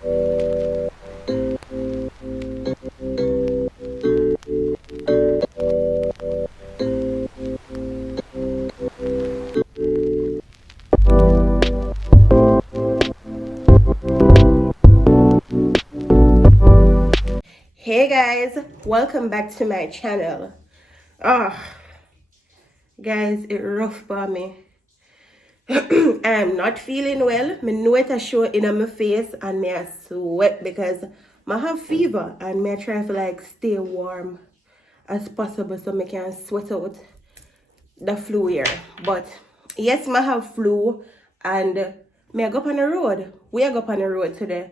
Hey guys, welcome back to my channel. Guys, it rough for me. I'm not feeling well. Me know it a show in my face and me a sweat because I have fever and me try to like stay warm as possible so me can sweat out the flu here. But yes, I have flu and me I go up on the road. We are go up on the road today.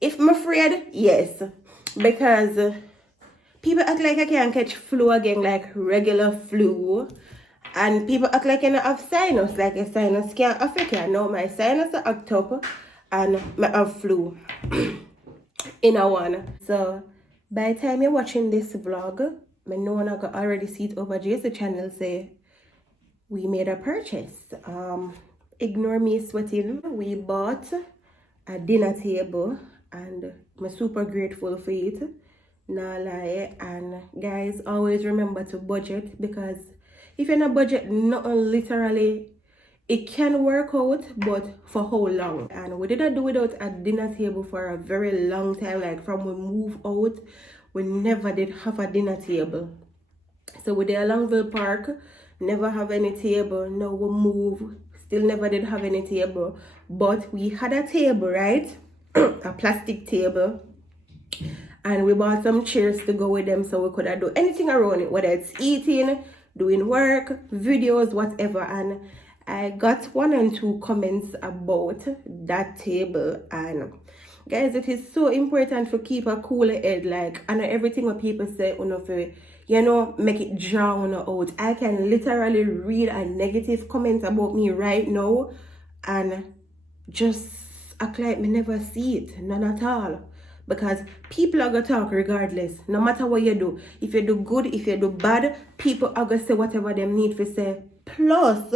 If I'm afraid, yes, because people act like I can't catch flu again, like regular flu. And people act like I don't have sinus, like a sinus can't affect you. No, my sinus are act up and I have flu in a one. So by the time you're watching this vlog, I know I got already see it over JC channel say we made a purchase. Ignore me sweating. We bought a dinner table and I'm super grateful for it. Nah lie. And guys, always remember to budget, because if you're not budget, nothing literally it can work out, but for how long? And we didn't do without a dinner table for a very long time. Like from we move out, we never did have a dinner table. So we did a Longville Park, never have any table. Now we move, still never did have any table. But we had a table, right? A plastic table. And we bought some chairs to go with them so we could do anything around it, whether it's eating, doing work, videos, whatever. And I got 1 and 2 comments about that table. And guys, it is so important to keep a cool head. Like, I know everything what people say, make it drown out. I can literally read a negative comment about me right now and just act like me never see it, none at all. Because people are gonna talk regardless, no matter what you do. If you do good, if you do bad, people are gonna say whatever they need to say. Plus,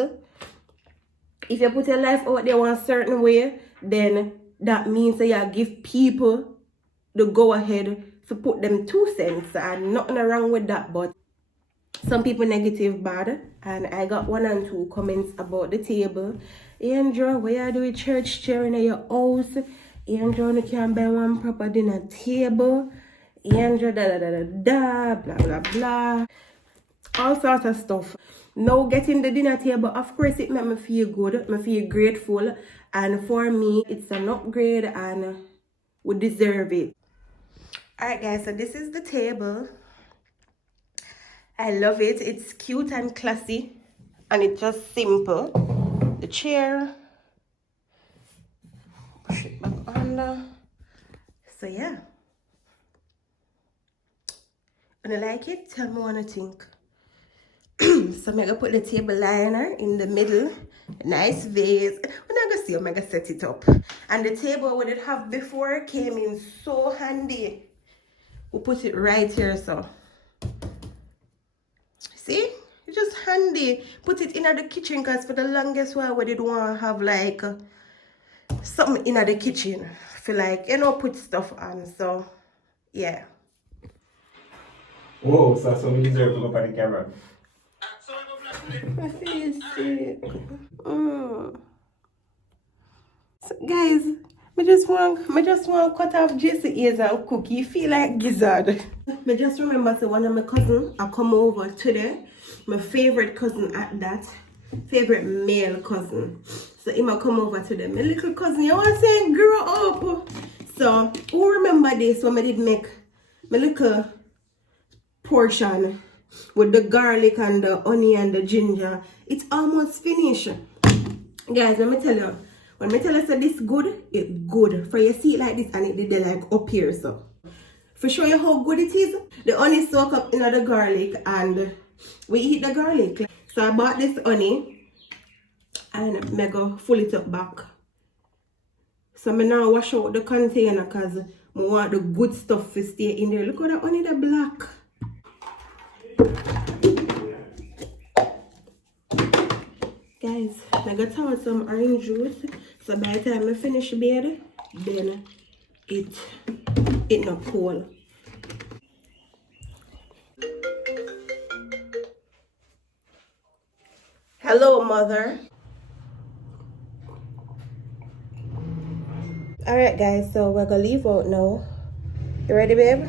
if you put your life out there one certain way, then that means that you give people the go ahead to put them 2 cents, and nothing wrong with that. But some people negative bad, and I got 1 and 2 comments about the table. Andrew, where you do a church chair in your house? Andrew, you can buy one proper dinner table. Andrew, blah blah blah, all sorts of stuff. Now getting the dinner table, of course, it made me feel good. I feel grateful, and for me, it's an upgrade, and we deserve it. All right, guys. So this is the table. I love it. It's cute and classy, and it's just simple. The chair, push it back under. So yeah, and I like it. Tell me what you think. So I'm gonna put the table liner in the middle, nice vase. When I go see, I'm gonna set it up. And the table we did have before came in so handy. We put it right here, so see, it's just handy. Put it in the kitchen, because for the longest while we did want to have like something in the kitchen. Feel like, put stuff on. So yeah. Whoa, so some deserve to look at the camera. My face sick. So guys, I just want cut off JC ears and cook. You feel like gizzard. I just remember so one of my cousins I come over today. My favorite cousin at that. Favorite male cousin. So he might come over today. My little cousin, you want to say grow up. So who remember this when I did make my little portion with the garlic and the onion and the ginger? It's almost finished. Guys, let me tell you. When I tell you that this good, it's good. For you see it like this and it did like up here. So for show you how good it is, the honey soak up in the garlic and we eat the garlic. So I bought this honey and I go full it up back. So I now wash out the container because I want the good stuff to stay in there. Look at the honey, the black. Guys, I got to have some orange juice. So by the time I finish bed, then it not cold. Hello, mother. Alright guys, so we're gonna leave out now. You ready, babe?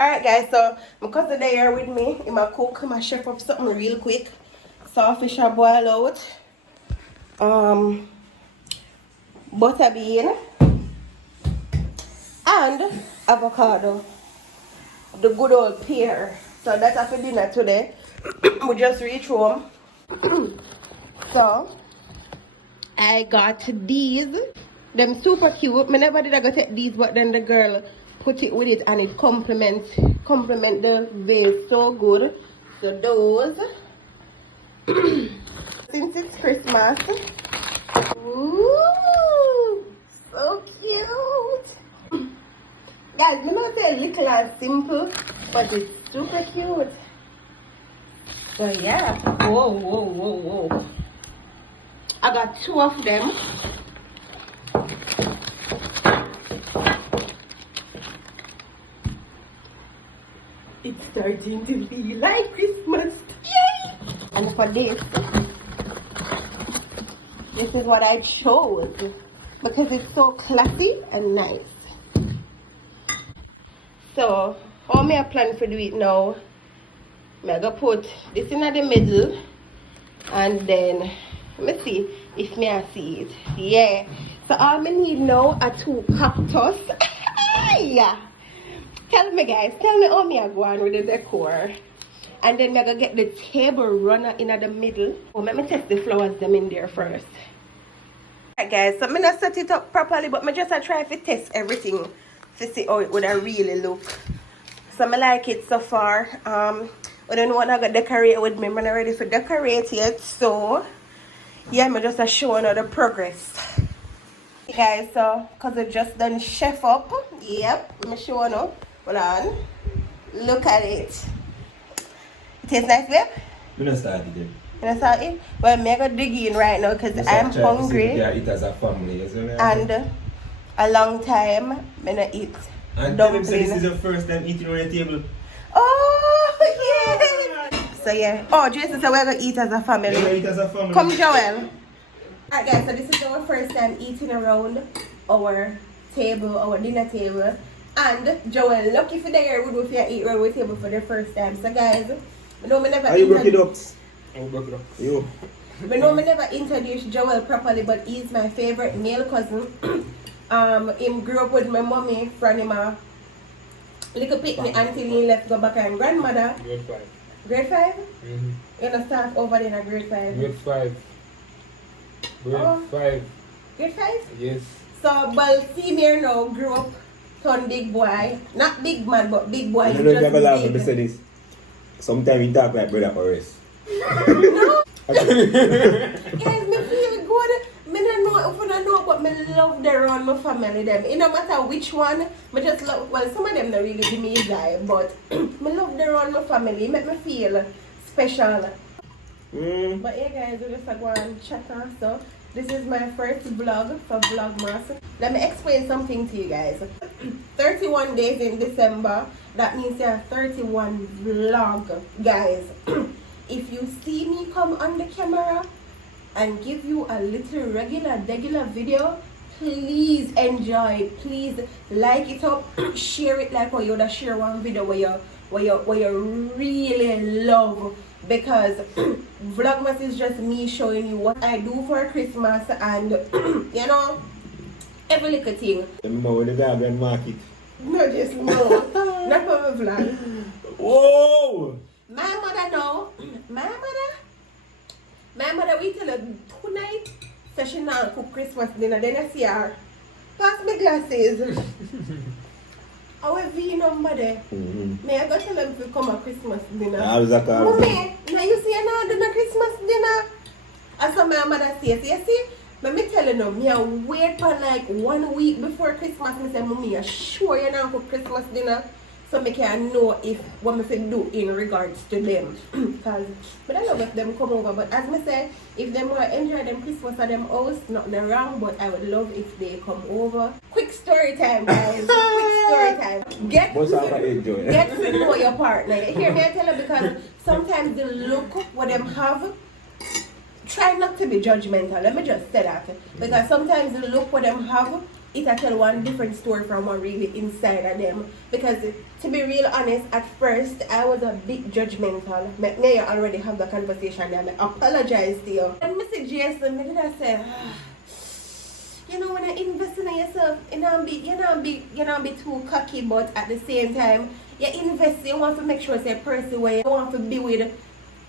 Alright guys, so my cousin there with me. I'm gonna cook, I'm gonna chef up something real quick. Saltfish are boil out. Butter bean and avocado. The good old pear. So that's for dinner today. We just reach home. So I got these. Them super cute. Me never did I go take these, but then the girl put it with it and it complement the vase so good. So those. Since it's Christmas. Ooh, so cute. Guys, you know say little and simple, but it's super cute. So yeah. Whoa. I got 2 of them. It's starting to feel like Christmas. Yay! And for this is what I chose because it's so classy and nice. So, how me I plan to do it now? I'm gonna put this in the middle and then let me see if I see it. Yeah. So all I need now are 2 cactus. Yeah. Tell me guys, tell me how I go on with the decor. And then I'm gonna get the table runner in the middle. Oh, let me test the flowers them in there first. Alright guys, so I'm not set it up properly, but I just try to test everything to see how it would really look. So I like it so far. I don't know what I'm gonna decorate with me. I'm not ready to decorate yet. So yeah, I'm just showing you the progress. Guys, so because I just done chef up. Yep, I'm showing you. Hold on. Look at it. It tastes nice, babe? We don't start it yet. You know something? Well, I'm going to dig in right now because I'm hungry. Yeah, eat as a family. And a long time, I'm going to eat and dumpling. So this is your first time eating on the table? Oh, yes! So yeah. Oh, Jason said we're going to eat as a family. Yeah, eat as a family. Come, Joel. Alright guys, so this is our first time eating around our table, our dinner table. And Joel, lucky for the year we do eat around our table for the first time. So guys, I know me never Are you broke it up? You. I know me never introduced Joel properly, but he's my favorite male cousin. Him grew up with my mommy from him a little picnic until he left go back and grandmother. Grade 5. Grade 5? Mm-hmm. You know start over there in grade 5. Grade 5. Grade 5. Grade 5? Yes. So well female now grew up turn big boy. Not big man but big boy. I don't know if you ever laugh when I say this. Sometimes you talk like brother Horace. No. Guys, me feel good. Me don't know if I know, but me love them around my family. Them. It no matter which one, me just love. Well, some of them don't really give me a vibe, but me love them around my family. It make me feel special. But yeah, guys, we just go and chat and stuff. This is my first vlog for VLOGMAS. Let me explain something to you guys. 31 days in December. That means there are 31 vlog, guys. If you see me come on the camera and give you a little regular video, please enjoy. Please like it up, share it like how you would share one video where you really love. Because Vlogmas is just me showing you what I do for Christmas and you know, every little thing. Remember when the dog and market? No, just no. Not for my vlog. Whoa! My mother know. My mother we tell her tonight so she not cook Christmas dinner. Then I see her. Pass me glasses. Our V number there. May I go tell them to come at Christmas dinner? I was like, Mommy, now you see now doing a Christmas dinner. As my mother says, you see, let me tell you now, me I wait for like 1 week before Christmas. I say, Mommy, you sure you not cook Christmas dinner? So I can know if what I do in regards to them. Because but I love if them come over. But as I say, if them want to enjoy them Christmas at them house, nothing wrong. But I would love if they come over. Quick story time, guys. Quick story time. Get to know your partner. You hear me? I tell you because sometimes the look what them have. Try not to be judgmental. Let me just say that. Because sometimes the look what them have, it I tell one different story from what really inside of them. Because to be real honest, at first I was a bit judgmental. May you already have the conversation and I apologize to you. And Mr. Jason, me did I say, you know when I invest in yourself, you know be too cocky, but at the same time, you invest, you want to make sure it's a person where you want to be with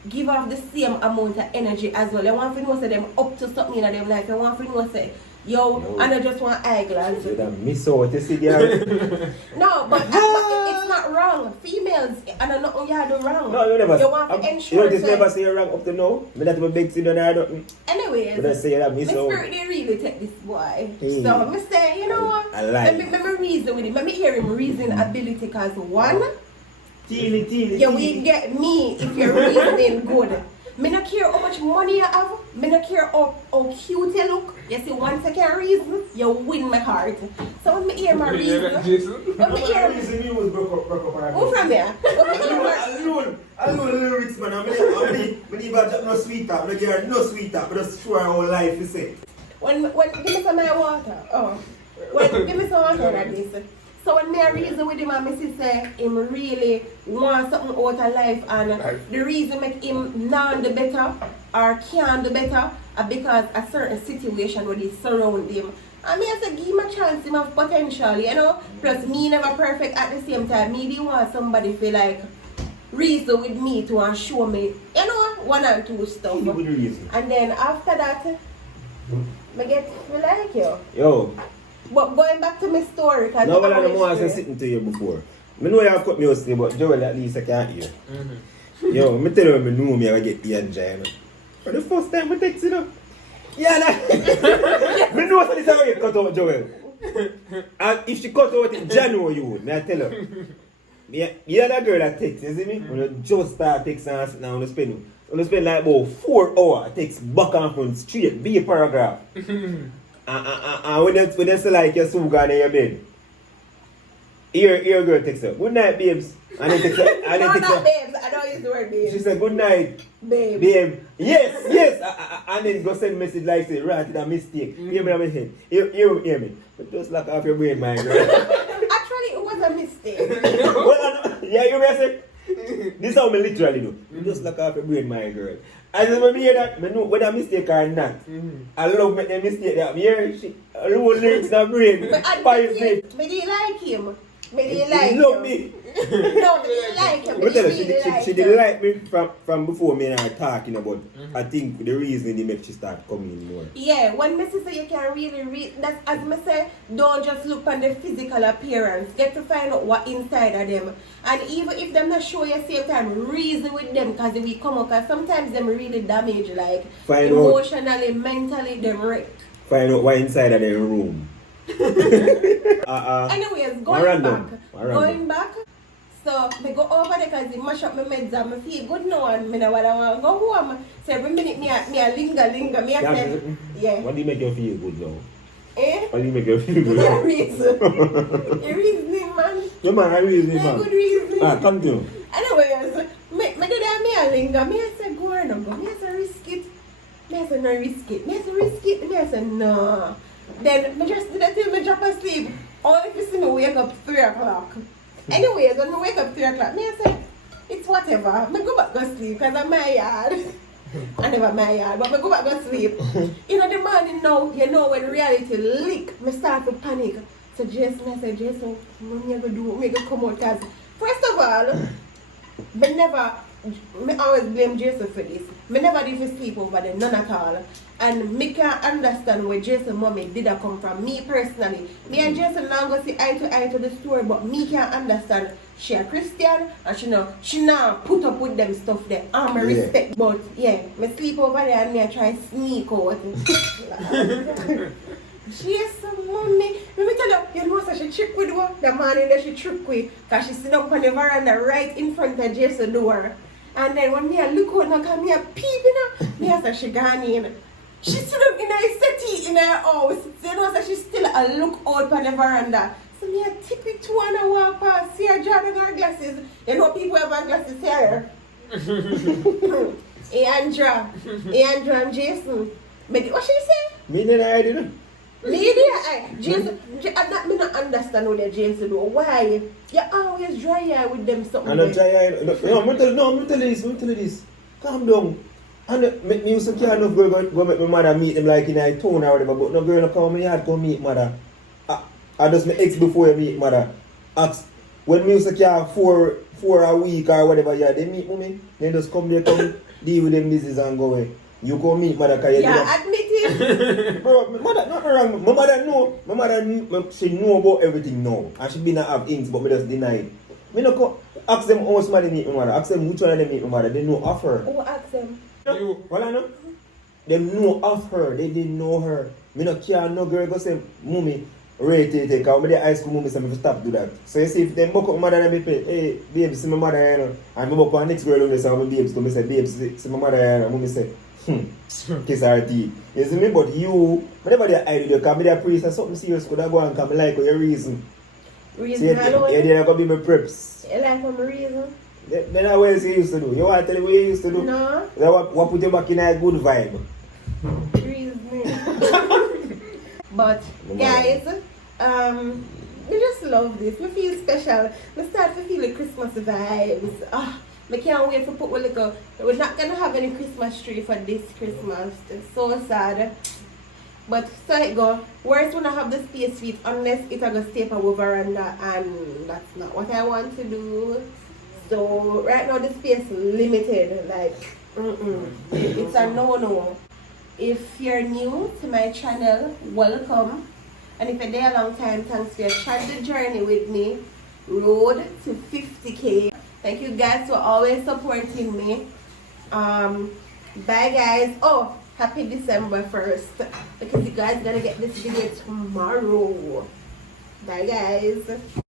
give off the same amount of energy as well. You want to know say them up to something in them life. You want to know say, yo, and I just want eyeglass. You don't miss out, you see there. No, but it's not wrong. Females, and I know you do wrong. No, you never. You want to ensure. You don't never say you're wrong up to now. But that's my big thing, I don't. Anyways, But I say that miss my out. spirit they really take this boy. Hey. So I say, you know what? I like Let me reason with him. Let me hear him reason ability because one, Teeny. you will get me if you're reasoning good. Me not care how much money you have. Me not care how cute you look. You see, once I can reason, you win my heart. So when me hear my reason, when me hear reason you was broke up. who from there? When me hear my Alone lyrics, man. I even drop no sweet top. I get no sweet top. But just show our whole life, you say. when give me some of my water. Oh, when give me some water like this. So when me reason with him and me say him really want something out of life and the reason make him not the better or can do better because a certain situation where they surround him. And me I say give him a chance, him have potential, you know. Plus me never perfect at the same time. Me do want somebody feel like reason with me to and show me, you know, one and two stuff. And then after that, me get me like you. Yo. But going back to my story, because No, but I don't want to sitting to you before. I know you have cut me out today, but Joel at least I can't hear. Yo, I tell you when I know me, I get the angina. For the first time I text you. Yeah, nah. I know this how I get cut out, Joel. And if she cut out in January, you would. May I tell her? You're that girl that texts, you see me? When you just start texting and sitting down, you spend like about 4 hours text back and front straight, be a paragraph. And when you say like you're so gone in your bed, your girl text her, good night, babes. And then text her, and then no, text not her. babes. I don't use the word babes. She said, good night, Babe. babe. Yes. And then go send message like say, right, it's a mistake. Hear me, head. Hear me. But just lock off your brain, my girl. Actually, it was a mistake. Well, yeah, you may say, this is how me literally do. You just lock off your brain, my girl. And then when I hear that, I know whether a mistake or not. I love make the mistake that I hear shit. I love lyrics in my brain. But I Five didn't like him. Me didn't like He him. love me. No, me didn't like him. But tell her, Like she didn't like me from before me and her talking about. I think the reason he make she start coming more. Yeah, when me say you can really read, that's as me say, don't just look on the physical appearance. Get to find out what inside of them. And even if them not show you same time, reason with them because we come up, because sometimes them really damage, like Find emotionally, mentally, them wreck. Find out what inside of their room. Anyways, going back, so me go over there because it mash up my meds and me feel good now and me know what I want to go home. So every minute me a linger, me a say, yeah. What do you make you feel good now? Eh? What do you make you feel good Yeah, now? reason. Your reasoning, man. No man, I reason, Yeah, man. good reasoning. Come to. Anyways, me do that, me a linger. Me I say, go on, go. Me I say, risk it. Me I say, no risk it. Me I say, risk it. Me I say, no. Then me just do that till me drop asleep. Only if you see me wake up 3 o'clock. Anyways, when me wake up 3 o'clock, me I say, it's whatever. Me go back to sleep because I'm my yard. I never my yard, but me go back to sleep. You know, the morning now, you know when reality lick, me start to panic. So Jason, I said, Jason, what me gonna do? Me gonna come out because, first of all, me always blame Jason for this. Me never did sleep over there, none at all. And me can't understand where Jason mommy did come from. Me personally, me and Jason now go see eye to the story, but me can't understand. She a Christian and she not put up with them stuff there. I'm a respect, but yeah, me sleep over there and me I try sneak out. Jason mommy, let me tell you know so she trick with her. The morning that she trick with, because she sit up on the veranda right in front of Jason's door. And then when me I look out and come me a peeping her, me I say she gone in. She sit up in her settee in her house. So you know so she still a look out on the veranda. So me I tip it to and I walk past, see her drawing her glasses. You know people have on glasses here. Andra and Jason. What she say? Me then I didn't. Jason, me not understand what they Jason do. Why? You always dry eye with them something. I don't try. No, I'm tell you this. Calm down. And me used to care enough girl go make my mother meet them like in a town or whatever, but no girl no come in yard come meet mother. I just my ex before you meet mother. When me used to care 4 a week or whatever, yeah, they meet mommy, they just come there, deal with them business and go away. You go meet mother because you Yeah, admit it. Bro, my mother, not wrong. My mother know. My mother, she know about everything now. And she been have ins, but me just deny it. Me no come ask them how somebody meet my mother. Ask them which one of them meet my mother. They know of her. Who asked them? You. Well, I know. Them know of her. They didn't know her. Me no care. No girl go say, Mummy, rate it. Because me the high school mummy say me stop do that. So you see, if them book up my mother and me pay, hey, babe, see my mother, you know. And me book on next girl and say, my babes, come me say, babe, see my mother, you know. Mummy say, kiss her teeth. You see me, but you, whenever they hide you, because me the priest or something serious could have go and come like your reason. Reason So alone? yeah, they're going to be my preps. You like for my reason? Then what else you used to do? You want to tell me what you used to do? No. That what put you back in a good vibe? Reason. But guys, we just love this. We feel special. We start to feel the Christmas vibes. I can't wait to put one little. We're not gonna have any Christmas tree for this Christmas. It's so sad. But so it go. Worst when I have the space for it unless it's gonna stay up over veranda, and that's not what I want to do. So right now the space limited. Like it's a no. If you're new to my channel, welcome. And if you're there a long time, thanks for your the journey with me. Road to 50K. Thank you guys for always supporting me. Bye guys. Oh, happy December 1st. Because you guys gonna get this video tomorrow. Bye guys.